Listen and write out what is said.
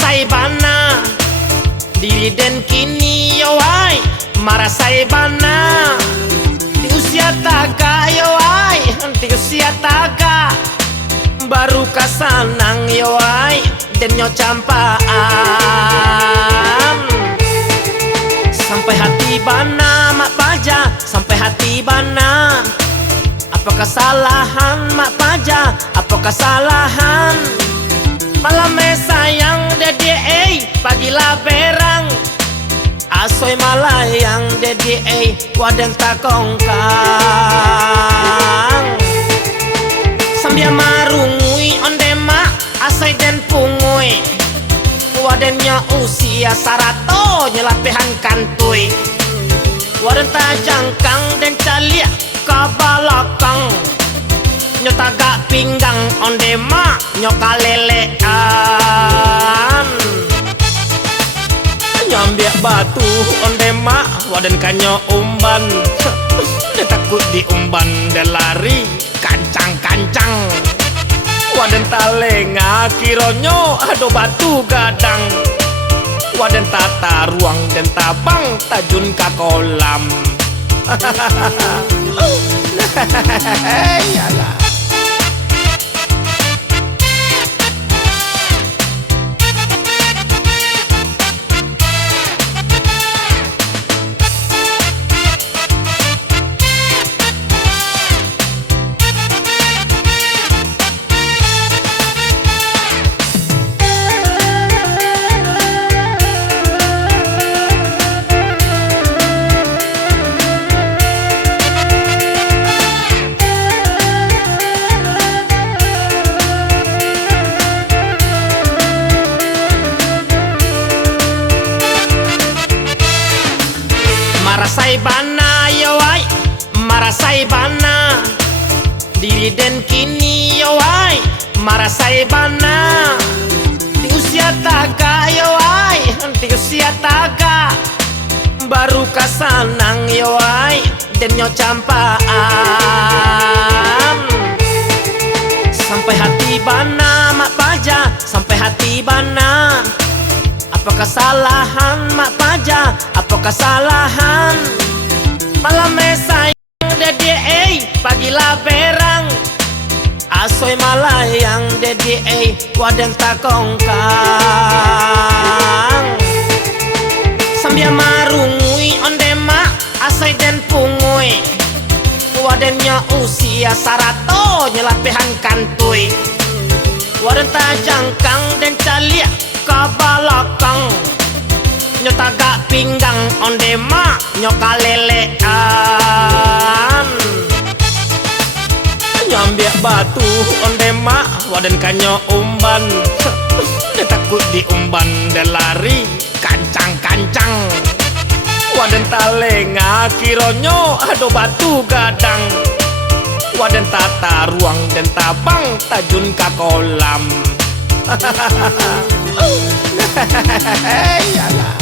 marasai bana diri den kini yowai marasai bana di usia taga yowai di usia taga baru kasanang yowai den nyo campaan sampai hati bana mak paja sampai hati bana apa kesalahan mak paja apa kesalahan malam sayang dedi pagilah berang asoy malayang dedi waden takongkang sambil marungui onde mak asai den pungui wadennya usia sarato nyelapehan kantui waden tajangkang den calia kabalakang nyotaga pinggang onde mak nyokalelean nyambiak batu onde mak waden kanyo umban dia takut diumban dia lari kancang-kancang waden talenga kironyo ado batu gadang waden tata ruang dan tabang tajun ka kolam yalah. Marasai bana yowai marasai bana diri den kini yowai marasai bana di usia taga yowai di usia taga baru kasanang yowai den nyo campaan sampai hati bana mak paja sampai hati bana apa kesalahan mak paja apa kesalahan malam sayang dedi pagilah berang asoy malayang dedi waden takongkang sambil marungui onde mak asai den pungui wadennya usia sarato nyelapehan kantui waden tajangkang den calia kabalakang nyotaga pinggang onde mak nyokalelean nyambiak batu onde mak waden kanyo umban dia takut diumban dia lari kancang-kancang waden talenga kironyo ado batu gadang waden tata ruang dan tabang tajun ka kolam yalah.